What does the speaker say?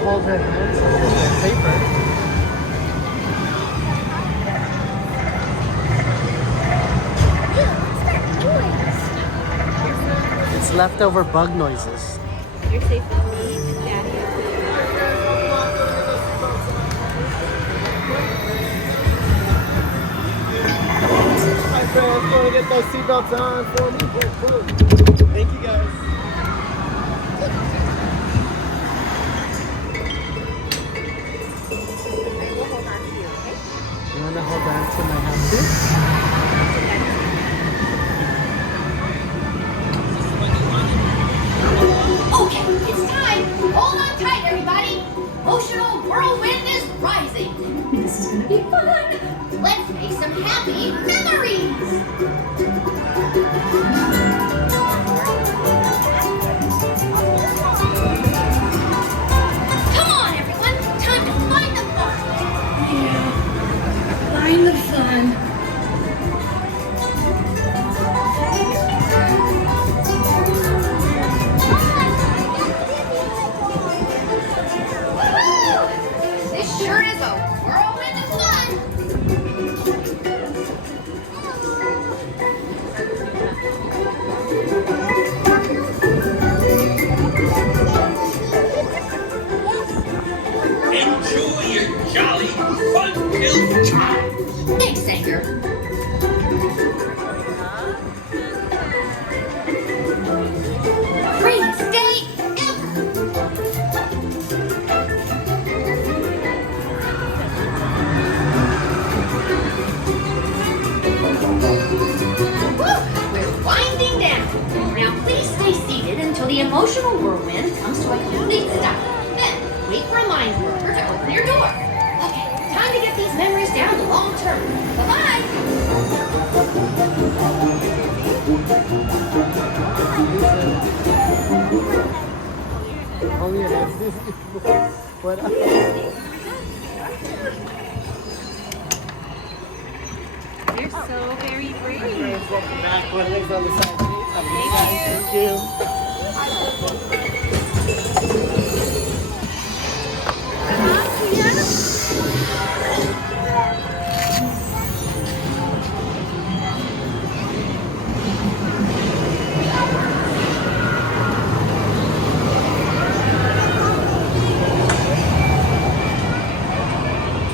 hold her hands so they're safer. It's leftover bug noises. You're safe with me, Daddy. My friends want to get those seatbelts on for me. Thank you guys. I will hold on to you, okay? You want to hold on to my hand too? Okay, it's time. Hold on tight, everybody. Emotional whirlwind is rising. This is gonna be fun. Let's make some happy memories. Come on, everyone. Time to find the fun. Yeah, find the fun. Woo! This sure is a whirlwind of fun. Enjoy your jolly, fun-filled time. Thanks, Sanger. Greatest day ever. We're winding down. Now please stay seated until the emotional whirlwind comes to a complete stop. Then wait for a mind worker to open your door. Okay, time to get these memories down the long term. Bye-bye. Only your hands. What up? You're so very brave. Welcome back. One leg's on the side. Thank you.